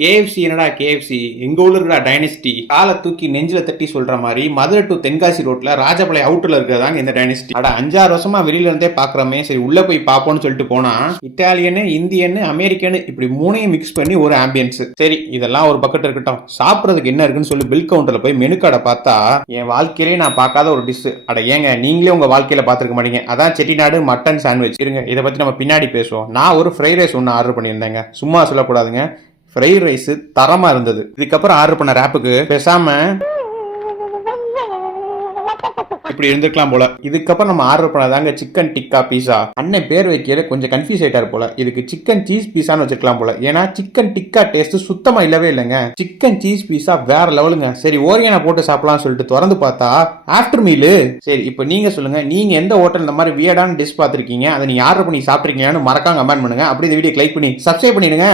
KFC என்னடா KFC, எங்க ஊர்ல இருக்கிற டைனஸ்டி. காலை தூக்கி நெஞ்சில தட்டி சொல்ற மாதிரி மதுரை டு தென்காசி ரோட்ல ராஜபாளையம் அவுட்டர்ல இருக்கிறதாங்க இந்த டைனஸ்டி. அட 5-6 வருஷமா வெளியில இருந்தே பாக்குறோமே, சரி உள்ள போய் பாப்போம்னு சொல்லிட்டு போனா இட்டாலியனு, இந்தியனு, அமெரிக்கனு இப்படி மூணையும் மிக்ஸ் பண்ணி ஒரு ஆம்பியன்ஸ். சரி இதெல்லாம் ஒரு பக்கெட் இருக்கட்டும், சாப்பிடறதுக்கு என்ன இருக்குன்னு சொல்லி பில் கவுண்டர்ல போய் மெனு கார்டை பார்த்தா என் வாழ்க்கையிலே நான் பார்க்காத ஒரு டிஷ். அட ஏங்க நீங்களே உங்க வாழ்க்கையில பாத்துருக்க மாட்டீங்க, அதான் செட்டிநாடு மட்டன் சாண்ட்விச். இருங்க இதை பத்தி நம்ம பின்னாடி பேசுவோம். நான் ஒரு ஃப்ரைட் ரைஸ் ஒன்று ஆர்டர் பண்ணியிருந்தேங்க, சும்மா சொல்லக்கூடாதுங்க, ஃப்ரைட் ரைஸ் தரமா இருந்தது. இதுக்கப்புறம் ஆர்டர் பண்ண ரேப்புக்கு பேசாம இப்படி இருந்திருக்கலாம் போல. இதுக்கப்புறம் நம்ம ஆர்டர் பண்ணதாங்க சிக்கன் டிக்கா பீஸா. அண்ணன் பேர் வைக்கல கொஞ்சம் கன்ஃபியூஸ் ஆயிட்டாரு போல, இதுக்கு சிக்கன் சீஸ் பீஸான்னு வச்சிருக்கலாம் போல. ஏன்னா சிக்கன் டிக்கா டேஸ்ட் சுத்தமா இல்லவே இல்லைங்க. சிக்கன் சீஸ் பீஸா வேற லெவலுங்க. சரி ஓரியானா போட்டு சாப்பிடலாம் சொல்லிட்டு திறந்து பார்த்தா ஆஃப்டர் மீலு. சரி இப்போ நீங்க சொல்லுங்க, நீங்க எந்த ஹோட்டல் இந்த மாதிரி வியர்டான டிஷ் பார்த்திருக்கீங்க, அதை நீங்க ஆர்டர் பண்ணி சாப்பிட்ருக்கீங்கன்னு மறக்காம கமெண்ட் பண்ணுங்க. அப்படி இந்த வீடியோ லைக் பண்ணி சப்ஸ்கிரைப் பண்ணிடுங்க.